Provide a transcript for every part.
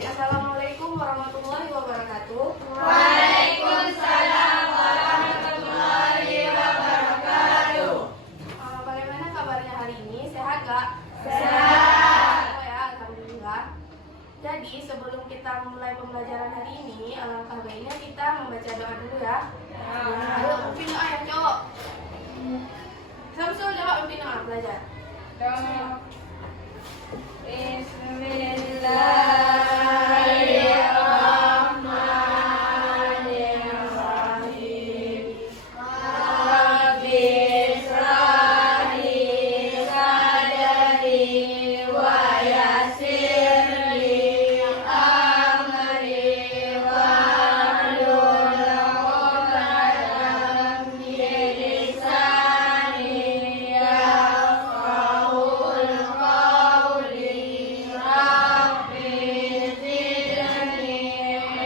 Assalamualaikum warahmatullahi wabarakatuh. Waalaikumsalam warahmatullahi wabarakatuh. Bagaimana kabarnya hari ini? Sehat gak? Sehat. Oh ya, alhamdulillah. Jadi sebelum kita mulai pembelajaran hari ini, alangkah baiknya kita membaca doa dulu ya. Ayo, pimpin doa yang cowok. Samsul jawab pimpin doa belajar. Bismillahirrahmanirrahim. Rabbi israh li sadri wa yassir li amri wahlul 'uqdatam min lisani yafqahul qawli. Rabbi zidni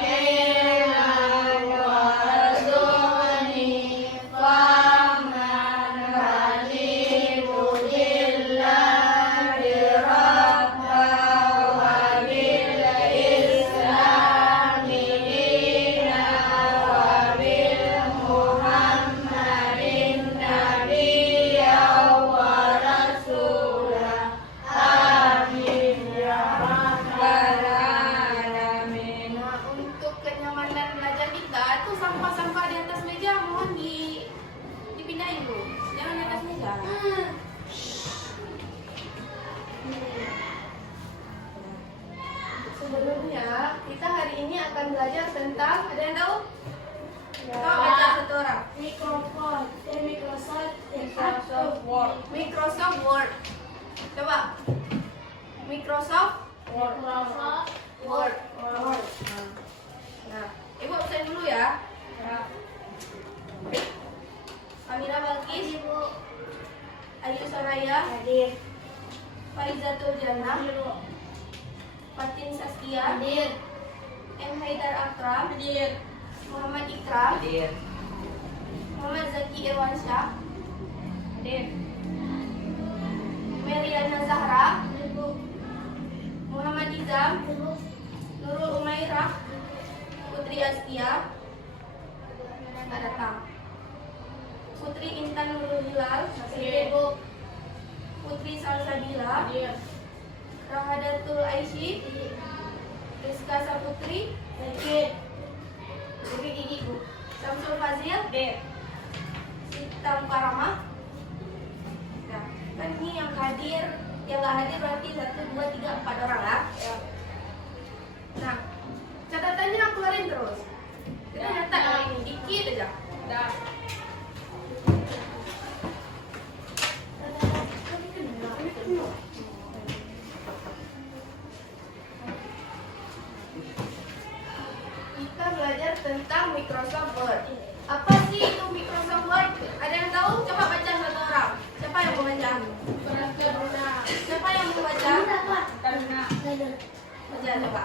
ilman warzuqni fahman hadibu lillahi rabba wa bil islami dina wa bil muhammadin nabiyya wa rasulah. Amin ya rabbal alamin. Nah, untuk kenyamanan belajar kita, itu sampah-sampah di atas meja mohon dipindahin dulu. Jangan di atas meja. Sebelumnya, kita hari ini akan belajar tentang, ada yang tahu? Coba baca satu orang. Microsoft Word. Microsoft Word. Coba. Microsoft Word. Nah, Ibu absen dulu ya. Amira Balkis, Ayu Soraya, Faizatul Jannah, Fatin Saskia, M. Haidar Akram, Muhammad Ikram, Muhammad Zaki Irwansyah, Meriana Zahra, Muhammad Izam, Nurul Umairah, Putri Astia, nggak datang. Putri Intan Nurul Hilal, Putri Salsabila, Rahadatul Aisyah, Rizka Saputri, Dewi Gigi Bu, Samsul Fazil, Sita Mukarramah. Nah, kan ini yang hadir, yang nggak hadir berarti 1, 2, 3, 4 orang ya. Nah, catatannya aku keluarin terus. Kita nyatat kali ini, dikit aja. Kita belajar tentang Microsoft Word. Apa sih itu Microsoft Word? Ada yang tahu? Coba baca satu orang. Siapa yang mau baca? Siapa yang mau baca? Baca coba.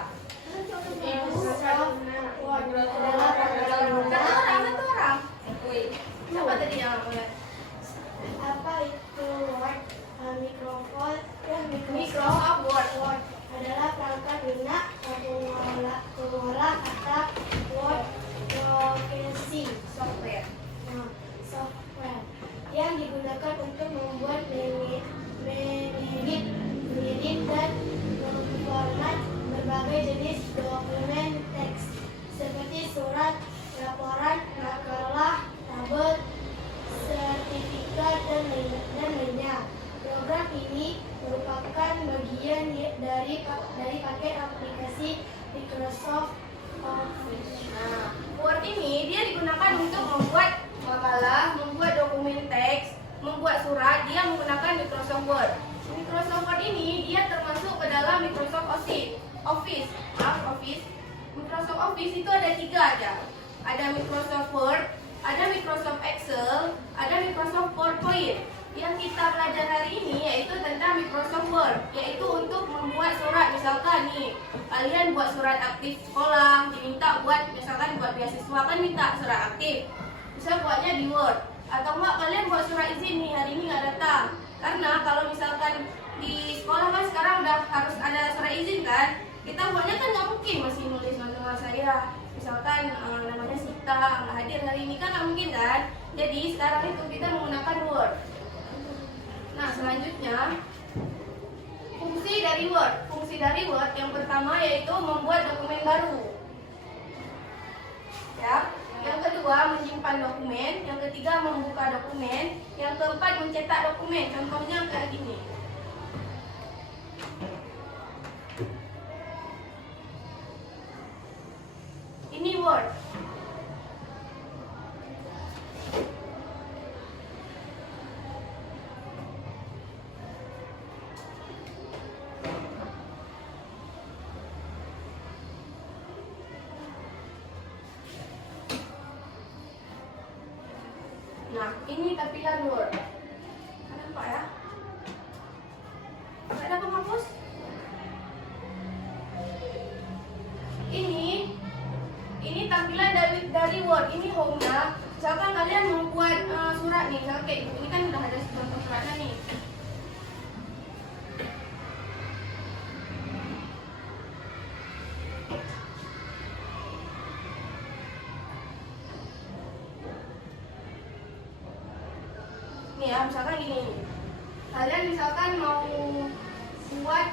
Satu orang. Siapa tadi yang mulai? Apa itu Word? Microsoft Word. Adalah perangkat lunak pengolah kata Word profesi Software. software yang digunakan untuk membuat mengedit dan memformat berbagai jenis dokumen teks seperti surat, laporan, makalah, tabel, sertifikat, dan lainnya. Program ini merupakan bagian dari paket aplikasi Microsoft Office. Nah, Word ini dia digunakan untuk membuat makalah, membuat dokumen teks, membuat surat. Dia menggunakan Microsoft Word. Microsoft Word ini dia termasuk ke dalam Microsoft Office. Microsoft Office itu ada 3 aja. Ada Microsoft Word, ada Microsoft Excel, ada Microsoft PowerPoint. Yang kita belajar hari ini yaitu tentang Microsoft Word, yaitu untuk membuat surat. Misalkan nih, kalian buat surat aktif sekolah, diminta buat, misalkan buat beasiswa kan minta surat aktif, bisa buatnya di Word. Atau enggak kalian buat surat izin nih, hari ini nggak datang. Karena kalau misalkan di sekolah kan sekarang udah harus ada surat izin kan, kita buatnya kan nggak mungkin mungkin masih nulis nama saya. Misalkan namanya Sita, nggak hadir hari ini kan nggak mungkin kan. Jadi sekarang itu kita menggunakan Word. Nah selanjutnya fungsi dari Word. Fungsi dari Word yang pertama yaitu membuat dokumen baru. Ya. Yang kedua menyimpan dokumen. Yang ketiga membuka dokumen. Yang keempat mencetak dokumen. Contohnya kayak gini. Ini Word. Nah, ini tampilan Word. Nampak ya? Ada penghapus? Ini tampilan dari Word. Ini home-nya. Misalkan kalian membuat surat nih, misalkan kayak ini kan udah ada contoh suratnya nih. Nih ya, misalkan gini. Kalian misalkan mau buat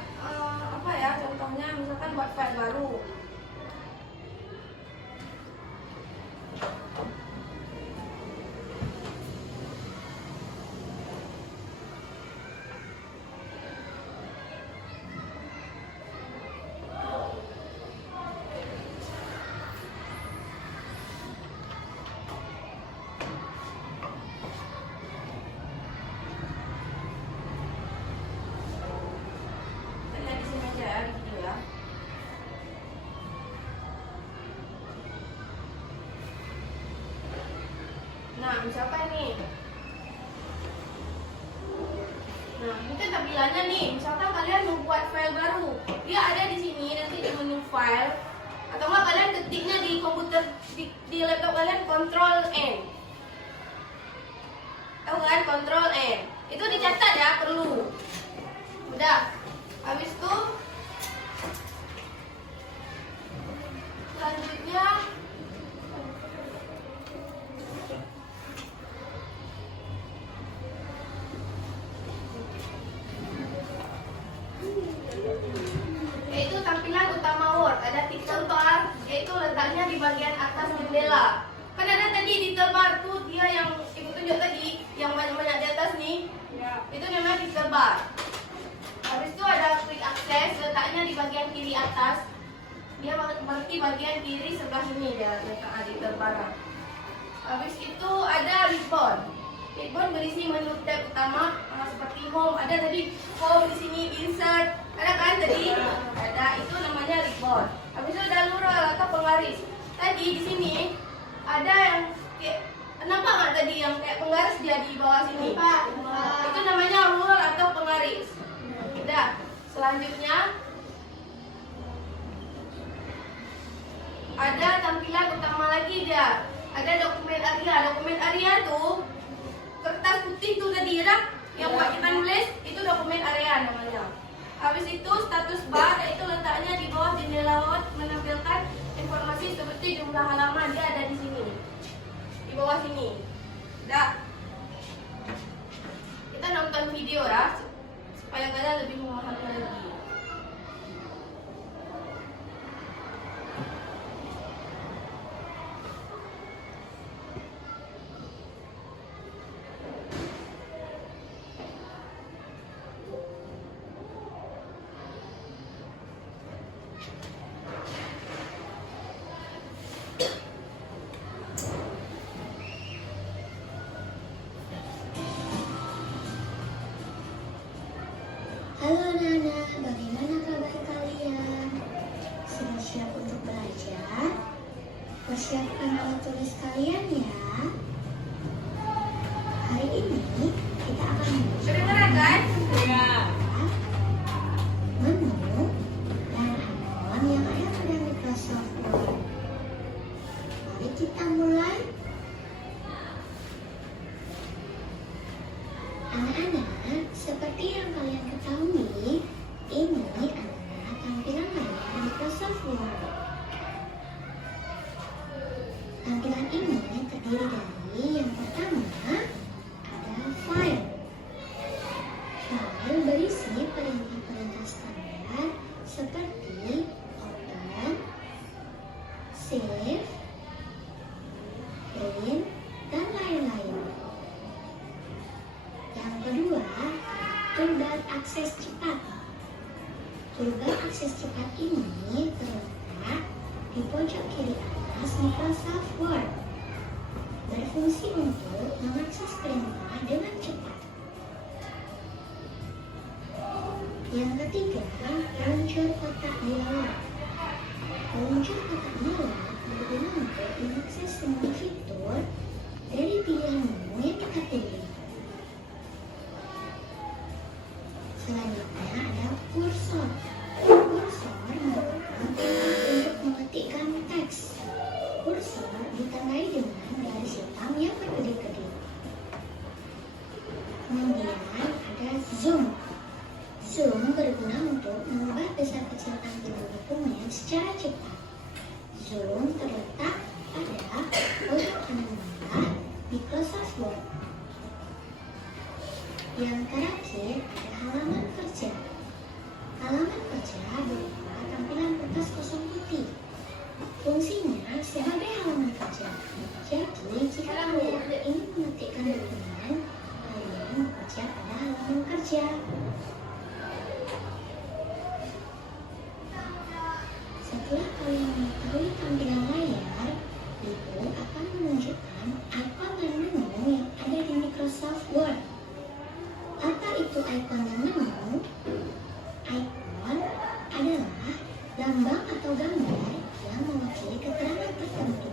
apa ya? Contohnya misalkan buat file baru. Nah, misalkan nih. Nah, itu tampilannya nih. Misalkan kalian membuat file baru. Dia ada di sini nanti di menu file. Atau enggak kalian ketiknya di komputer di laptop kalian Ctrl N. Tahu kan Ctrl N. Itu dicatat ya, perlu. Udah. Habis itu selanjutnya yaitu tampilan utama Word. Ada title bar, yaitu letaknya di bagian atas jendela. Kan ada tadi title bar tuh, dia yang ibu tunjuk tadi, yang banyak-banyak di atas nih. Ya. Itu namanya title bar. Habis itu ada quick access, letaknya di bagian kiri atas. Dia berarti bagian kiri sebelah sini dia letak title bar. Habis itu ada ribbon. Ribbon berisi menu tab utama seperti home. Ada tadi home di sini, insert. Ada kan tadi? Ada, itu namanya ribbon. Habis itu ada lural atau penggaris. Tadi di sini ada yang kayak, nampak nggak tadi yang kayak penggaris dia di bawah sini? Itu namanya lural atau penggaris. Udah. Selanjutnya ada tampilan utama lagi dia. Ada dokumen area. Dokumen area tuh kertas putih tuh tadi ya, yang buat kita nulis, itu dokumen area namanya. Habis itu status bar, itu letaknya di bawah jendela Word, menampilkan informasi seperti jumlah halaman. Dia ada di sini, di bawah sini. Udah. Kita nonton video ya, supaya kalian lebih memahami lagi. Halo anak-anak, bagaimana kabar kalian? Sudah siap untuk belajar? Persiapkan alat tulis kalian ya. Hari ini kita akan Kedengeran kan? Ya. menu dan halaman yang ada pada Microsoft Word. Mari kita mulai. Anak-anak, seperti yang kalian ketahui, ini adalah tampilan layar Microsoft Word. save, print, dan lain-lain. Yang kedua, toolbar akses cepat. Toolbar akses cepat ini terletak di pojok kiri atas Microsoft Word. Berfungsi untuk mengakses perintah dengan cepat. Yang ketiga, peluncut kotak dialog. Peluncut kotak dialog berguna untuk mengakses semua fitur dari pilihan menu yang kita pilih. Selanjutnya ada kursor. Kursor merupakan tempat untuk mengetikkan teks. Kursor ditandai dengan garis hitam yang berkedip-kedip. Kemudian ada zoom. Zoom berguna untuk mengubah besar kecil tampilan dokumen secara cepat. Zoom terletak pada pojok kanan bawah Microsoft Word. Yang terakhir ada halaman kerja. Halaman kerja berupa tampilan kertas kosong putih. Fungsinya sebagai halaman kerja. Jadi jika kalian ingin mengetikkan dokumen, kalian bekerja pada halaman kerja. Setelah kalian mengetahui tampilan layar, itu akan menunjukkan ikon dan menu yang ada di Microsoft Word. Apa itu ikon dan menu? Ikon adalah lambang atau gambar yang mewakili keterangan tertentu.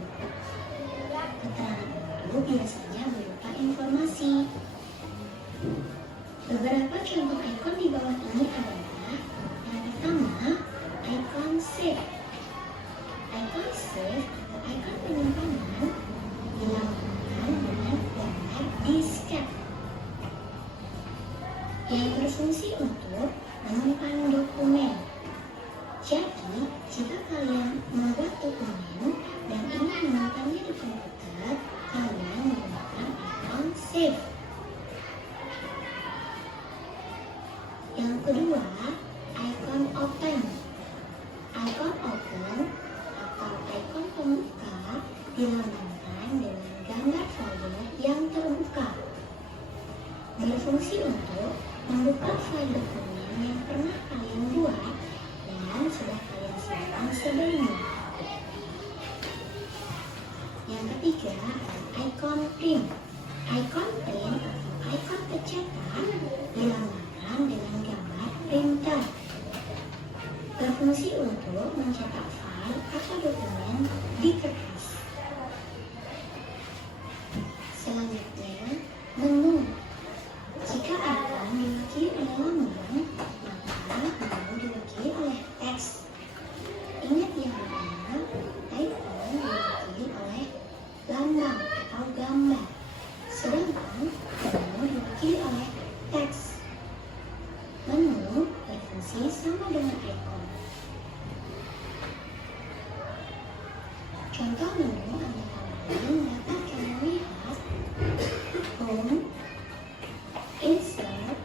Keterangan itu biasanya berupa informasi. Beberapa contoh ikon di bawah ini adalah yang pertama, ikon save. Ikon save atau ikon penyimpanan dilambangkan dengan gambar disket yang berfungsi untuk menyimpan dokumen. Jadi, jika kalian membuat dokumen dan ingin menyimpannya di komputer, kalian menggunakan ikon save. Yang kedua, ikon open. Ikon open atau ikon pembuka dilambangkan dengan gambar folder yang terbuka. Berfungsi untuk membuka file dokumen yang pernah kalian buat dan sudah kalian simpan sebelumnya. Yang ketiga, ikon print. Ikon print atau ikon pencetak dilambangkan dengan gambar printer. Berfungsi untuk mencetak file atau dokumen di kertas. Selanjutnya, menu. Jika ikon diwakili oleh lambang, maka menu diwakili oleh teks. Ingat yang pertama, ikon diwakili oleh lambang atau gambar, sedangkan menu diwakili oleh teks. Menu berfungsi sama dengan ikon. Contoh menu antara lain dapat kalian lihat: Home, Insert,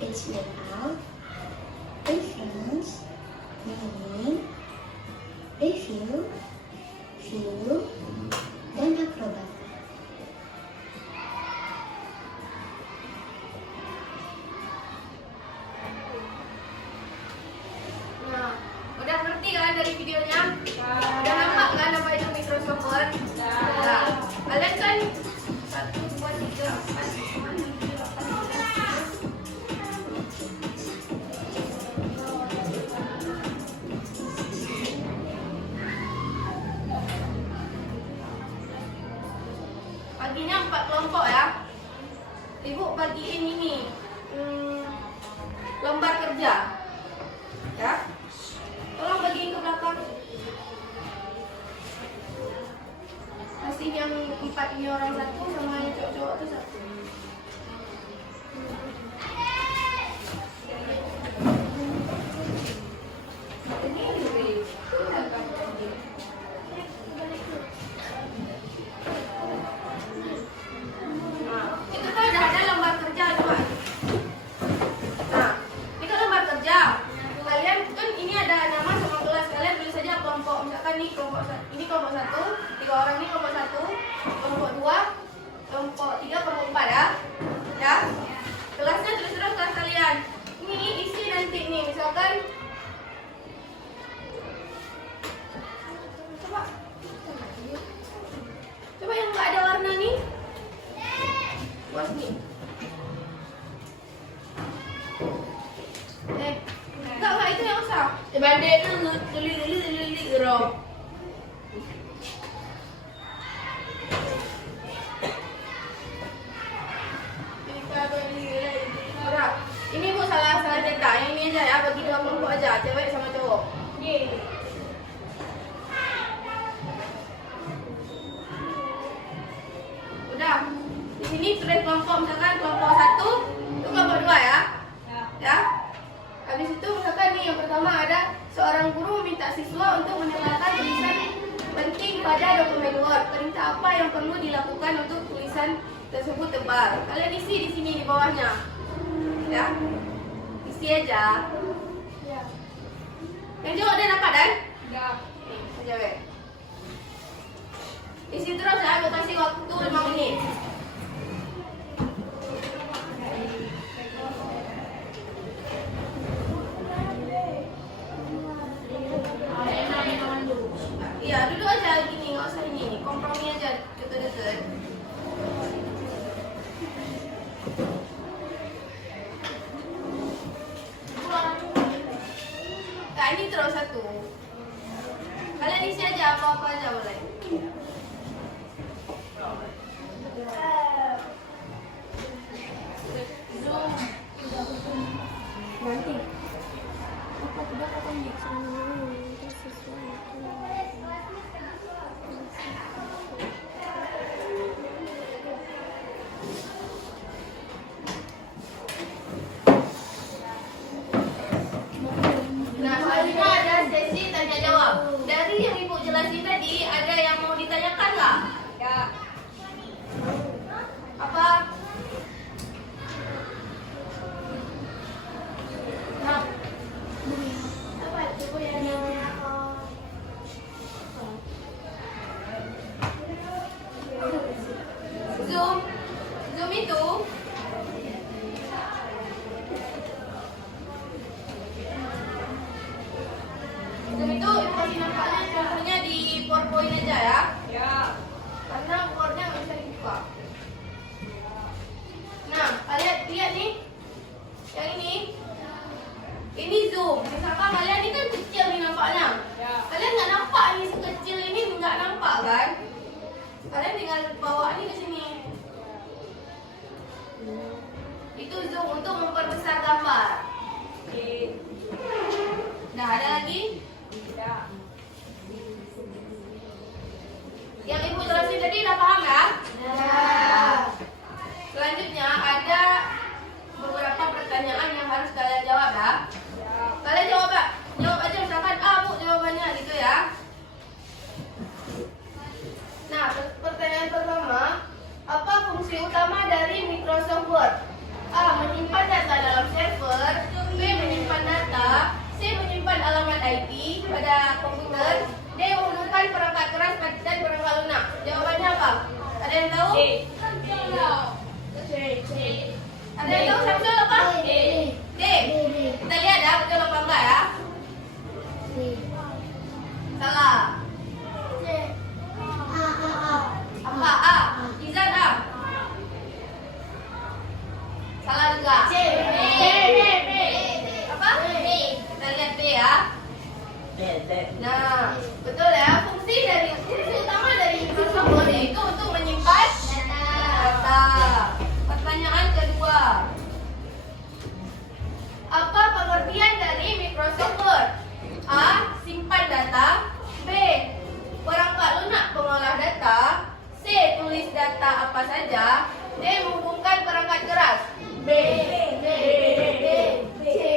Page Layout, Preference, Menu, Review, View, dan Acrobat. Nah, udah ngerti kan dari videonya? Udah nampak kan apa itu Microsoft Word? Nah, kalian kan 1, 2, 3, 4, 5, 6, 7, 8, 9. Baginya 4 kelompok ya. Ibu bagiin ini lembar kerja. Ya. Tolong bagiin ke belakang. Kasih yang 4 ini orang satu sama yang cowok-cowok itu satu. Nah, itu kan udah ada lembar kerja coba. Nah, ini kan lembar kerja. Kalian kan ini ada nama sama kelas, kalian tulis saja kelompok misalkan misalkan nih ini kelompok 1, 3 orang ini kelompok 1, kelompok 2, kelompok 3, kelompok 4 ya. Ya. Kelasnya terus-terus kelas kalian. Ini isi nanti nih, misalkan coba yang nggak ada warna nih. Buat nih. Enggak itu yang usah. Bandit lu geli bro. Ini Bu salah cetak. Ini aja ya, bagi 2 kelompok aja, cewek sama cowok. Udah. Di sini tulis kelompok, misalkan kelompok 1 itu kelompok 2 ya. Ya. Habis itu misalkan nih yang pertama ada seorang guru meminta siswa untuk menempelkan tulisan penting pada dokumen Word. Perintah apa yang perlu dilakukan untuk tulisan tersebut tebal? Kalian isi di sini di bawahnya. Ya. Isi aja. Yang cowok ada dapat kan? Nih, cewek. Isi terus ya, aku kasih waktu 5 menit. Iya, dulu aja gini, nggak usah ini. Kompromi aja, deket-deket. Nah, ini terus 1. Kalian isi aja apa-apa aja boleh. Nanti. Apa tidak akan Nah, selanjutnya ada sesi tanya jawab. Dari yang Ibu jelasin tadi, ada yang mau ditanyakan nggak? Ya. Apa? Nah. Apa itu Bu yang Zoom itu kasih nampaknya contohnya di PowerPoint aja ya. Ya. Karena Word-nya nggak bisa dibuka. Nah, kalian lihat nih. Yang ini. Ini Zoom. Misalkan kalian ini kan kecil nih nampaknya. Ya. Kalian nggak nampak nih sekecil ini nggak nampak kan? Kalian tinggal bawa ini ke sini. Itu Zoom untuk memperbesar gambar. Oke. Nah, ada lagi? Ya. Yang Ibu jelasin tadi udah paham ya? Ya. Selanjutnya ada beberapa pertanyaan yang harus kalian jawab ya. Ya. Kalian jawab aja misalkan Bu jawabannya gitu ya. Nah, pertanyaan pertama, apa fungsi utama dari Microsoft Word? A. Menyimpan data dalam server. B. Menyimpan data. C. Menyimpan alamat IP pada komputer. D. Menghubungkan perangkat keras dan perangkat lunak. Jawabannya apa? Ada yang tahu? Ada yang tahu Samsul apa? D. Kita lihat ya, betul apa enggak ya? Salah. Apa? A. Izan A. Salah juga. Apa? Kita lihat B ya. Nah, betul ya. Fungsi utama dari Microsoft Word itu untuk menyimpan data. Pertanyaan kedua. Apa pengertian dari Microsoft Word? A. Simpan data. B. Perangkat lunak pengolah data. C. Tulis data apa saja. D. Menghubungkan perangkat keras. B.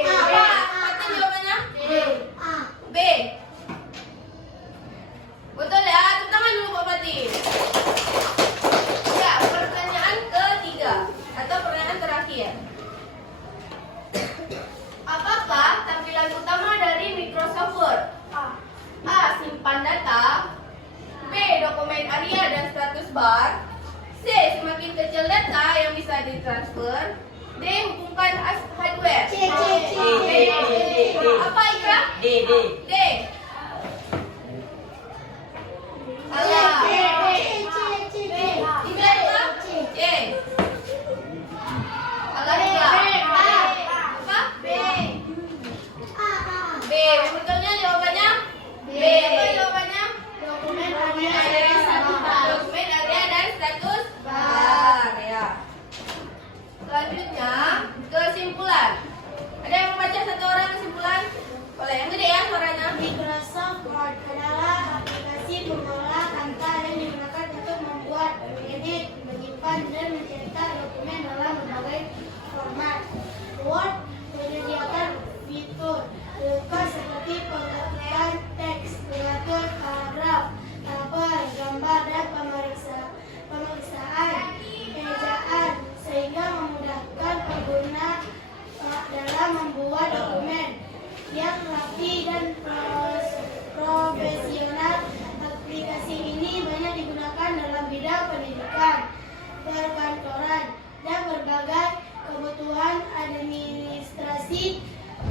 Apa? Apa jawabannya? B. Betul ya? Tepuk tangan dulu Pak Fatih. bar. C. Semakin kecil data yang bisa ditransfer. D. Hubungkan hardware. C. Apa Ikra? D. D. Salah. Ikra apa? C. Salah Ikra. Apa? B. Betulnya jawabannya? B. Apa jawabannya? Dokumen Dokumen area dan status bar ya. Selanjutnya kesimpulan. Ada yang membaca satu orang kesimpulan? Boleh yang gede ya suaranya. Microsoft Word adalah aplikasi pengolah kata yang digunakan untuk membuat, mengedit, menyimpan, dan mencetak dokumen dalam berbagai format. Word menyediakan fitur lengkap seperti pengertian teks, pengatur paragraf, tabel, gambar, dan pemeriksaan ejaan sehingga memudahkan pengguna dalam membuat dokumen yang rapi dan profesional. Aplikasi ini banyak digunakan dalam bidang pendidikan, perkantoran, dan berbagai kebutuhan administrasi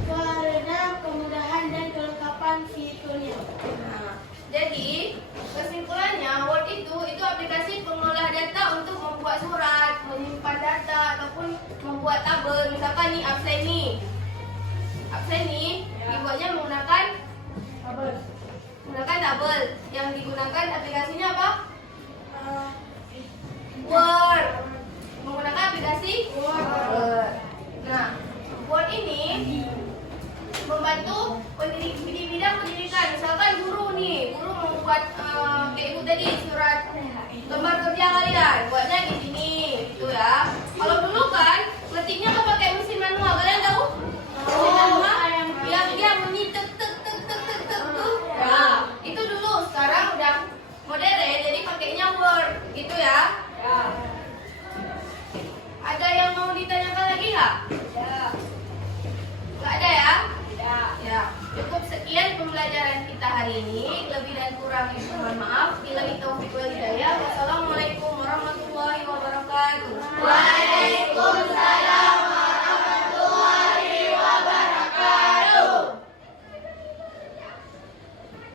karena kemudahan dan kelengkapan fiturnya. Nah, jadi kesimpulannya Word itu aplikasi pengolah data untuk membuat surat, menyimpan data ataupun membuat tabel. Misalkan nih absen nih dibuatnya menggunakan tabel. Yang digunakan aplikasinya apa? Word. Menggunakan aplikasi Word. Nah, Word ini membantu di bidang pendidikan. Misalkan guru membuat kayak ibu tadi surat lembar kerja kalian, buatnya di sini, gitu ya. Kalau dulu kan ngetiknya nggak pakai mesin manual, kalian tahu? Mesin manual yang dia bunyi tek tek tek tek tek tek tuh. Nah, itu dulu. Sekarang udah modern, jadi pakainya Word, gitu ya. Ada yang mau ditanyakan lagi nggak? Nggak ada ya? Ya, cukup sekian pembelajaran kita hari ini. Lebih dan kurangnya mohon maaf. Bila kita wal hidayah. Wassalamualaikum